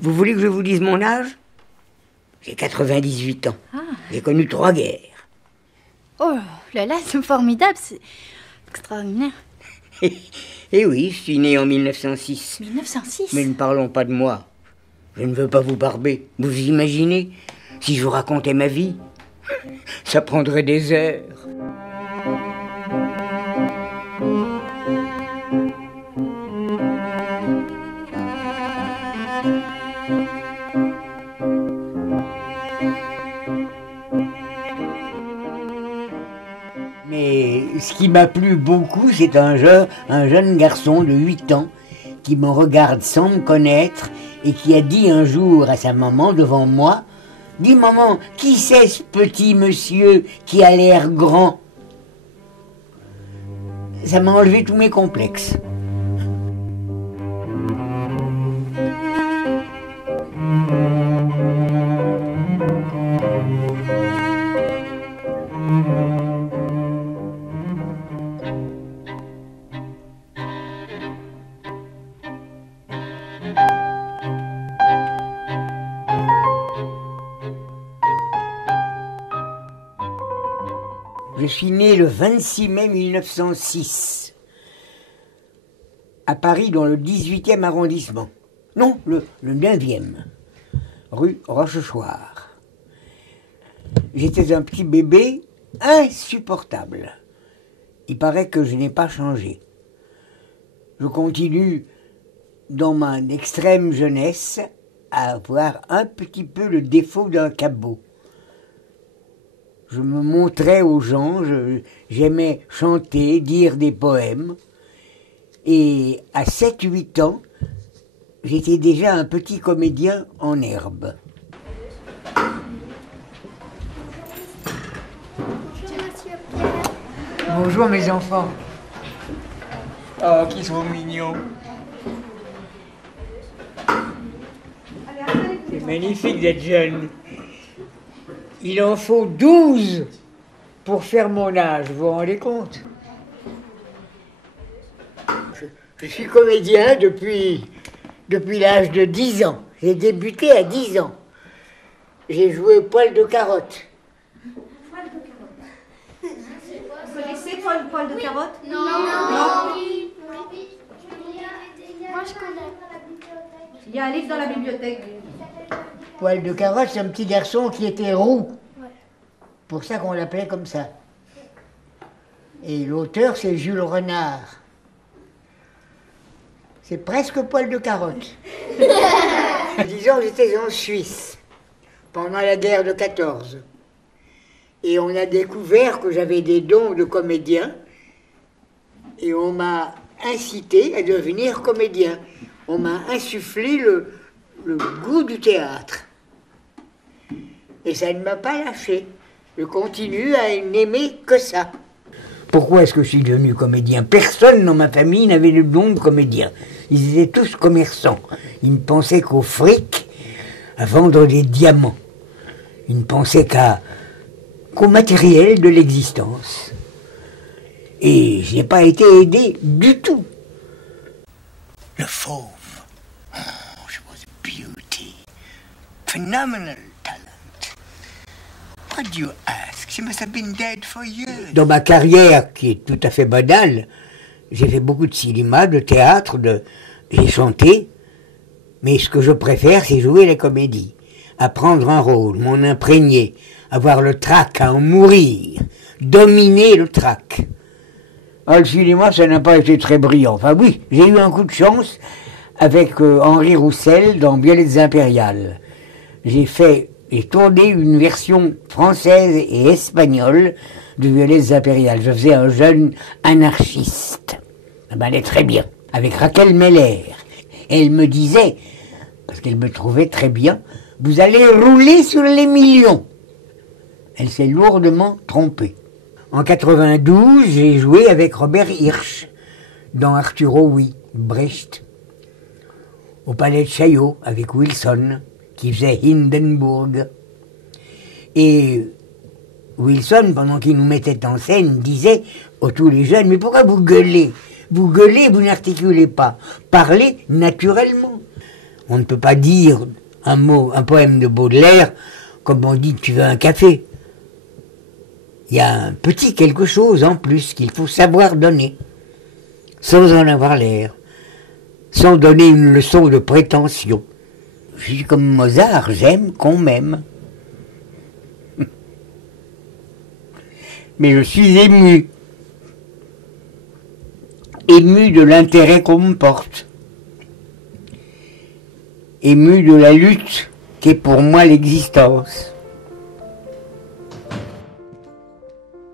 Vous voulez que je vous dise mon âge? J'ai 98 ans. Ah. J'ai connu 3 guerres. Oh là là, c'est formidable, c'est extraordinaire. Eh oui, je suis né en 1906. 1906? Mais ne parlons pas de moi. Je ne veux pas vous barber. Vous imaginez, si je vous racontais ma vie, ça prendrait des heures. Mais ce qui m'a plu beaucoup, c'est un jeune garçon de 8 ans qui me regarde sans me connaître et qui a dit un jour à sa maman devant moi, « Dis maman, qui c'est ce petit monsieur qui a l'air grand ?» Ça m'a enlevé tous mes complexes. Je suis né le 26 mai 1906, à Paris, dans le 18e arrondissement. Non, le 9e, rue Rochechouart. J'étais un petit bébé insupportable. Il paraît que je n'ai pas changé. Je continue, dans ma extrême jeunesse, à avoir un petit peu le défaut d'un cabot. Je me montrais aux gens, j'aimais chanter, dire des poèmes. Et à 7-8 ans, j'étais déjà un petit comédien en herbe. Bonjour mes enfants. Oh, qu'ils sont mignons. C'est magnifique d'être jeune. Il en faut 12 pour faire mon âge, vous vous rendez compte? Je suis comédien depuis l'âge de 10 ans. J'ai débuté à 10 ans. J'ai joué Poil de carotte. Poil de carotte. Vous connaissez Poil de carotte? Non. Non. Moi je connais. Il y a un livre dans la bibliothèque. Poil de carotte, c'est un petit garçon qui était roux. Ouais. Pour ça qu'on l'appelait comme ça. Et l'auteur, c'est Jules Renard. C'est presque Poil de carotte. Disons, j'étais en Suisse pendant la guerre de 14. Et on a découvert que j'avais des dons de comédien. Et on m'a incité à devenir comédien. On m'a insufflé le goût du théâtre. Et ça ne m'a pas lâché. Je continue à n'aimer que ça. Pourquoi est-ce que je suis devenu comédien? Personne dans ma famille n'avait le don de comédien. Ils étaient tous commerçants. Ils ne pensaient qu'au fric, à vendre des diamants. Ils ne pensaient qu'au matériel de l'existence. Et je n'ai pas été aidé du tout. Le fauve. Oh, she was beauty. Phenomenal talent. What do you ask? She must have been dead for years. Dans ma carrière, qui est tout à fait banale, j'ai fait beaucoup de cinéma, de théâtre, j'ai chanté, mais ce que je préfère, c'est jouer la comédie. Apprendre un rôle, m'en imprégner, avoir le trac à en mourir, dominer le trac. Ah, le cinéma, ça n'a pas été très brillant. Enfin oui, j'ai eu un coup de chance avec Henri Roussel dans Violettes impériales. J'ai tourné une version française et espagnole de Violettes impériales. Je faisais un jeune anarchiste. Ça m'allait très bien. Avec Raquel Meller. Et elle me disait, parce qu'elle me trouvait très bien, vous allez rouler sur les millions. Elle s'est lourdement trompée. En 92, j'ai joué avec Robert Hirsch dans Arturo Oui, Brecht. Au Palais de Chaillot avec Wilson, qui faisait Hindenburg. Et Wilson, pendant qu'il nous mettait en scène, disait à tous les jeunes, mais pourquoi vous gueulez? Vous gueulez, vous n'articulez pas. Parlez naturellement. On ne peut pas dire un mot, un poème de Baudelaire comme on dit tu veux un café. Il y a un petit quelque chose en plus qu'il faut savoir donner, sans en avoir l'air, sans donner une leçon de prétention. Je suis comme Mozart, j'aime qu'on m'aime. Mais je suis ému. Ému de l'intérêt qu'on me porte. Ému de la lutte qu'est pour moi l'existence.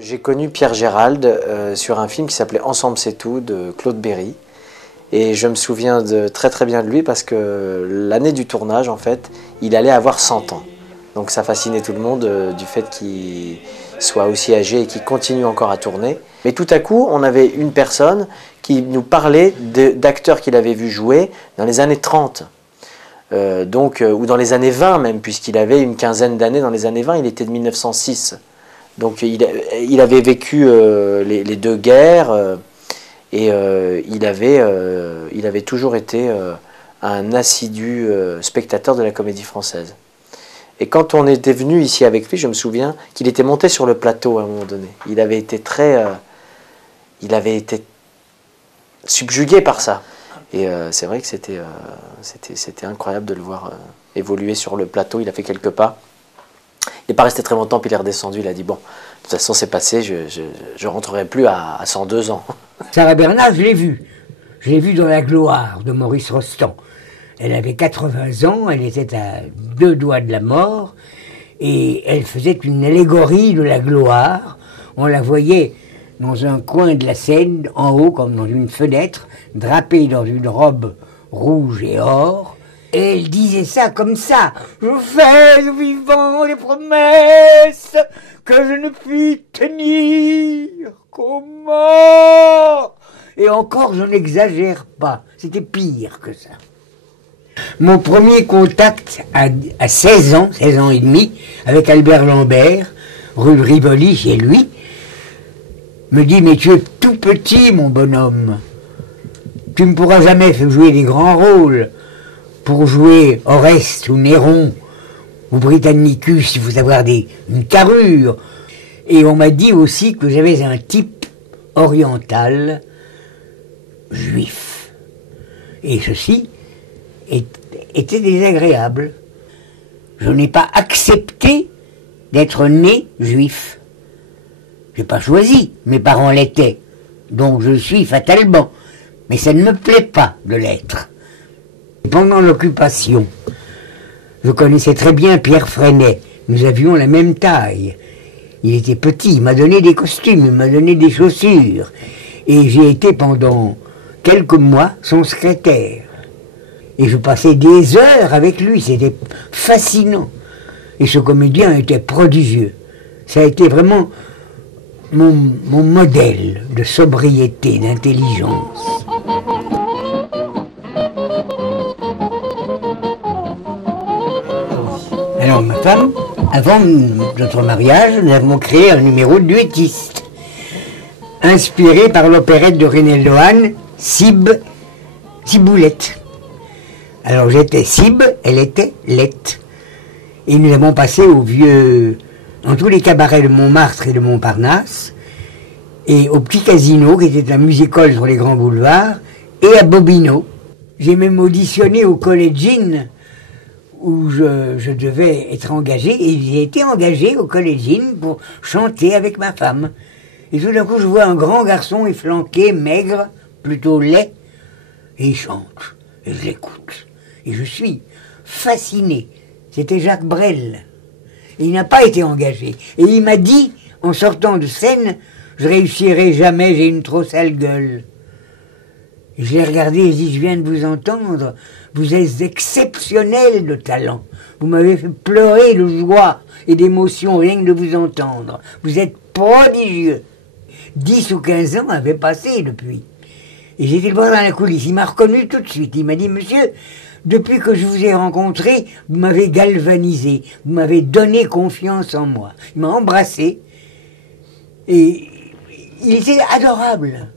J'ai connu Pierre Gérald sur un film qui s'appelait Ensemble c'est tout de Claude Berry. Et je me souviens très très bien de lui parce que l'année du tournage, en fait, il allait avoir 100 ans. Donc ça fascinait tout le monde du fait qu'il soit aussi âgé et qu'il continue encore à tourner. Mais tout à coup, on avait une personne qui nous parlait d'acteurs qu'il avait vu jouer dans les années 30. Ou dans les années 20 même, puisqu'il avait une quinzaine d'années dans les années 20, il était de 1906. Donc il avait vécu les deux guerres et il avait toujours été un assidu spectateur de la Comédie Française. Et quand on était venu ici avec lui, je me souviens qu'il était monté sur le plateau à un moment donné. Il avait été subjugué par ça. Et c'est vrai que c'était incroyable de le voir évoluer sur le plateau. Il a fait quelques pas. Il n'est pas resté très longtemps, puis il est redescendu. Il a dit, bon, de toute façon, c'est passé, je ne rentrerai plus à 102 ans. Sarah Bernard, je l'ai vue. Je l'ai vue dans La Gloire de Maurice Rostand. Elle avait 80 ans, elle était à 2 doigts de la mort, et elle faisait une allégorie de la gloire. On la voyait dans un coin de la scène, en haut, comme dans une fenêtre, drapée dans une robe rouge et or. Et elle disait ça comme ça. Je fais au vivant des promesses que je ne puis tenir. Comment? Et encore, je n'exagère pas. C'était pire que ça. Mon premier contact à 16 ans et demi, avec Albert Lambert, rue de Rivoli, chez lui, me dit, mais tu es tout petit, mon bonhomme. Tu ne pourras jamais jouer des grands rôles. Pour jouer Oreste ou Néron ou Britannicus, il faut avoir une carrure. Et on m'a dit aussi que j'avais un type oriental juif. Et ceci était désagréable. Je n'ai pas accepté d'être né juif. Je n'ai pas choisi, mes parents l'étaient. Donc je le suis fatalement. Mais ça ne me plaît pas de l'être. Pendant l'occupation, je connaissais très bien Pierre Freinet. Nous avions la même taille. Il était petit, il m'a donné des costumes, il m'a donné des chaussures. Et j'ai été pendant quelques mois son secrétaire. Et je passais des heures avec lui, c'était fascinant. Et ce comédien était prodigieux. Ça a été vraiment mon modèle de sobriété, d'intelligence. Alors ma femme, avant notre mariage, nous avons créé un numéro de duettiste, inspiré par l'opérette de René Lohan, Ciboulette. Alors j'étais Cib, elle était Lette. Et nous avons passé dans tous les cabarets de Montmartre et de Montparnasse, et au Petit Casino, qui était un music-hall sur les grands boulevards, et à Bobino. J'ai même auditionné au Collegine, où je devais être engagé, et j'ai été engagé au Collegine pour chanter avec ma femme. Et tout d'un coup, je vois un grand garçon efflanqué, maigre, plutôt laid, et il chante, et je l'écoute. Et je suis fasciné. C'était Jacques Brel. Et il n'a pas été engagé. Et il m'a dit, en sortant de scène, je réussirai jamais, j'ai une trop sale gueule. Et je l'ai regardé et j'ai dit, je viens de vous entendre, vous êtes exceptionnel de talent. Vous m'avez fait pleurer de joie et d'émotion rien que de vous entendre. Vous êtes prodigieux. 10 ou 15 ans avaient passé depuis. Et j'ai été le voir dans la coulisse, il m'a reconnu tout de suite. Il m'a dit, monsieur, depuis que je vous ai rencontré, vous m'avez galvanisé, vous m'avez donné confiance en moi. Il m'a embrassé et il était adorable.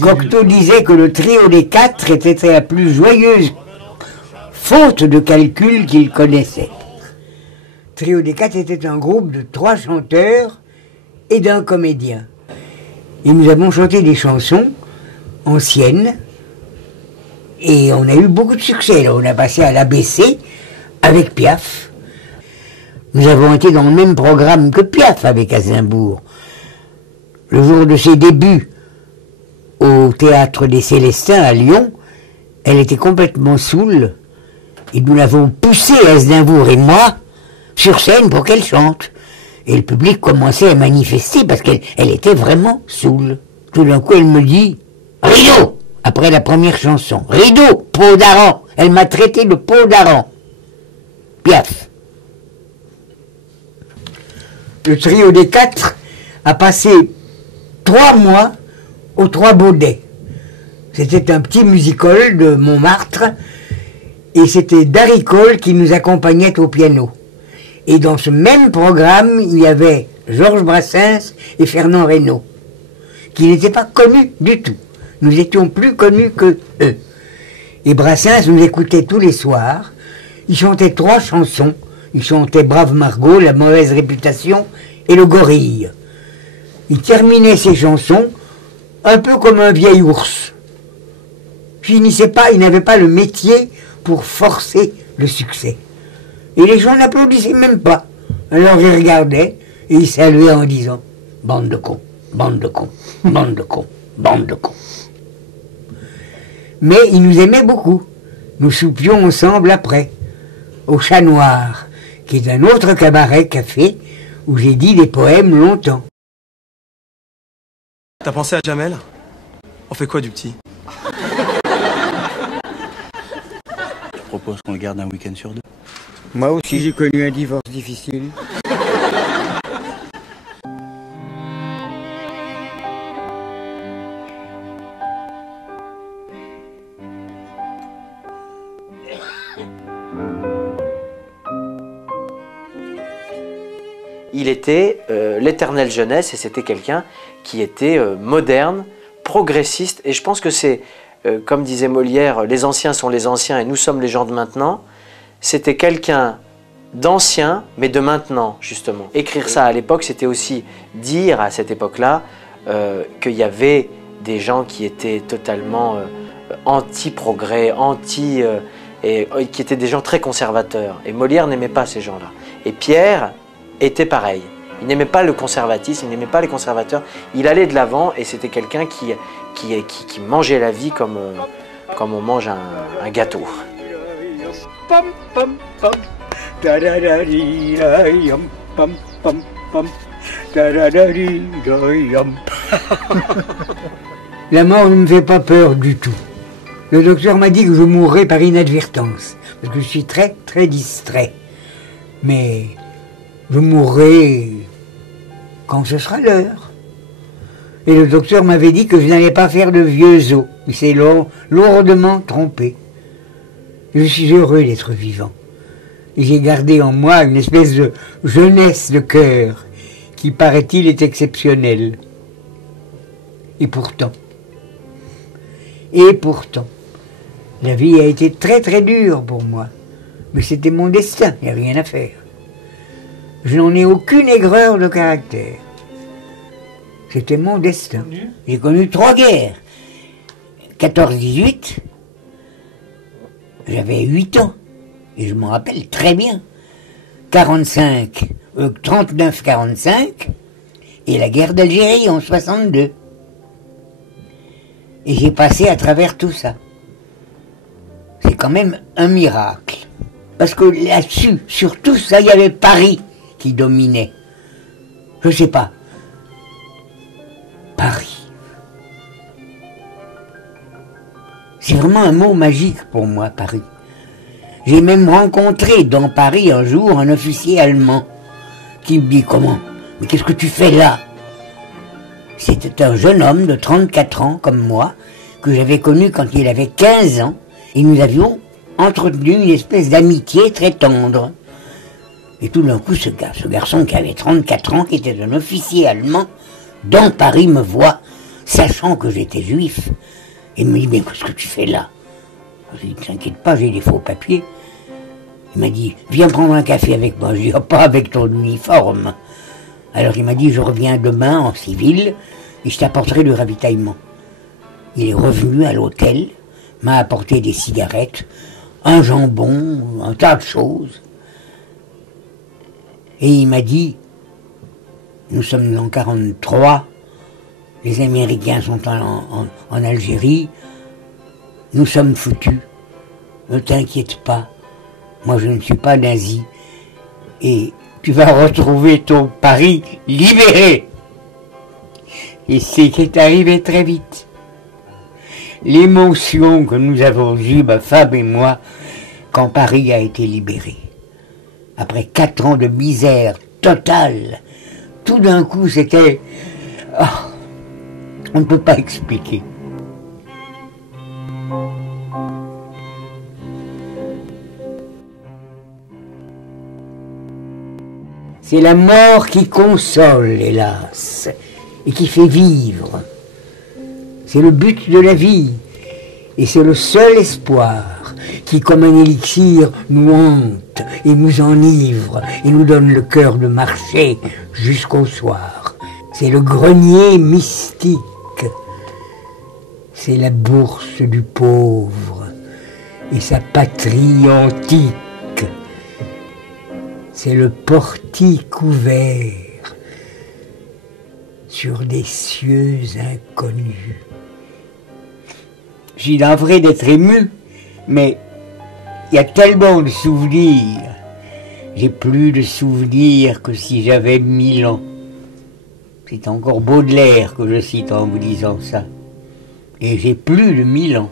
Cocteau disait que le trio des quatre était la plus joyeuse faute de calcul qu'il connaissait. Trio des quatre était un groupe de 3 chanteurs et d'un comédien. Et nous avons chanté des chansons anciennes et on a eu beaucoup de succès. Là, on a passé à l'ABC avec Piaf. Nous avons été dans le même programme que Piaf avec Aznavour. Le jour de ses débuts au Théâtre des Célestins à Lyon, elle était complètement saoule et nous l'avons poussée, Aznavour et moi, sur scène pour qu'elle chante. Et le public commençait à manifester parce qu'elle était vraiment saoule. Tout d'un coup, elle me dit « Rideau !» après la première chanson. « Rideau, peau d'aran !» Elle m'a traité de peau d'aran. Piaf. Le trio des quatre a passé 3 mois aux Trois Baudets. C'était un petit music-hall de Montmartre et c'était Darry Cole qui nous accompagnait au piano. Et dans ce même programme, il y avait Georges Brassens et Fernand Reynaud, qui n'étaient pas connus du tout. Nous étions plus connus que eux. Et Brassens nous écoutait tous les soirs. Il chantait 3 chansons. Il chantait Brave Margot, La mauvaise réputation et Le gorille. Il terminait ses chansons un peu comme un vieil ours. Il n'avait pas le métier pour forcer le succès. Et les gens n'applaudissaient même pas. Alors je regardais et ils saluaient en disant « Bande de cons, bande de cons, bande de cons, bande de cons ». Mais ils nous aimaient beaucoup. Nous soupions ensemble après, au Chat Noir, qui est un autre cabaret-café où j'ai dit des poèmes longtemps. T'as pensé à Jamel? On fait quoi du petit? Je propose qu'on le garde un week-end sur 2. Moi aussi j'ai connu un divorce difficile. Il était l'éternelle jeunesse et c'était quelqu'un qui était moderne, progressiste. Et je pense que c'est, comme disait Molière, les anciens sont les anciens et nous sommes les gens de maintenant. C'était quelqu'un d'ancien, mais de maintenant, justement. Écrire ça à l'époque, c'était aussi dire à cette époque-là qu'il y avait des gens qui étaient totalement anti-progrès, et qui étaient des gens très conservateurs. Et Molière n'aimait pas ces gens-là. Et Pierre était pareil. Il n'aimait pas le conservatisme, il n'aimait pas les conservateurs. Il allait de l'avant et c'était quelqu'un qui mangeait la vie comme on mange un gâteau. Pam, pam, pam. Pam, pam, pam. La mort ne me fait pas peur du tout. Le docteur m'a dit que je mourrais par inadvertance, parce que je suis très, très distrait. Mais je mourrai quand ce sera l'heure. Et le docteur m'avait dit que je n'allais pas faire de vieux os. Il s'est lourdement trompé. Je suis heureux d'être vivant. Et j'ai gardé en moi une espèce de jeunesse de cœur qui, paraît-il, est exceptionnelle. Et pourtant, la vie a été très très dure pour moi. Mais c'était mon destin, il n'y a rien à faire. Je n'en ai aucune aigreur de caractère. C'était mon destin. J'ai connu 3 guerres. 14-18, j'avais 8 ans. Et je m'en rappelle très bien. 39-45 et la guerre d'Algérie en 62. Et j'ai passé à travers tout ça. C'est quand même un miracle. Parce que là-dessus, sur tout ça, il y avait Paris qui dominait. Je sais pas. Paris. C'est vraiment un mot magique pour moi, Paris. J'ai même rencontré dans Paris un jour un officier allemand qui me dit « Comment? Mais qu'est-ce que tu fais là ?» C'était un jeune homme de 34 ans comme moi, que j'avais connu quand il avait 15 ans, et nous avions entretenu une espèce d'amitié très tendre. Et tout d'un coup, ce garçon qui avait 34 ans, qui était un officier allemand, dans Paris me voit sachant que j'étais juif. Et il me dit, mais qu'est-ce que tu fais là? J'ai dit, t'inquiète pas, j'ai des faux papiers. Il m'a dit, viens prendre un café avec moi. Je dis, oh, pas avec ton uniforme. Alors il m'a dit, je reviens demain en civil et je t'apporterai du ravitaillement. Il est revenu à l'hôtel, m'a apporté des cigarettes, un jambon, un tas de choses. Et il m'a dit, nous sommes en 1943, les Américains sont en Algérie, nous sommes foutus, ne t'inquiète pas, moi je ne suis pas nazi, et tu vas retrouver ton Paris libéré. Et c'est qui est arrivé très vite. L'émotion que nous avons eue, ma femme et moi, quand Paris a été libéré. Après 4 ans de misère totale, tout d'un coup c'était... Oh, on ne peut pas expliquer. C'est la mort qui console, hélas, et qui fait vivre. C'est le but de la vie, et c'est le seul espoir qui, comme un élixir, nous hante et nous enivre, et nous donne le cœur de marcher jusqu'au soir. C'est le grenier mystique, c'est la bourse du pauvre, et sa patrie antique. C'est le portique ouvert sur des cieux inconnus. J'ai navré d'être ému, mais il y a tellement de souvenirs. J'ai plus de souvenirs que si j'avais 1000 ans. C'est encore Baudelaire que je cite en vous disant ça. Et j'ai plus de 1000 ans.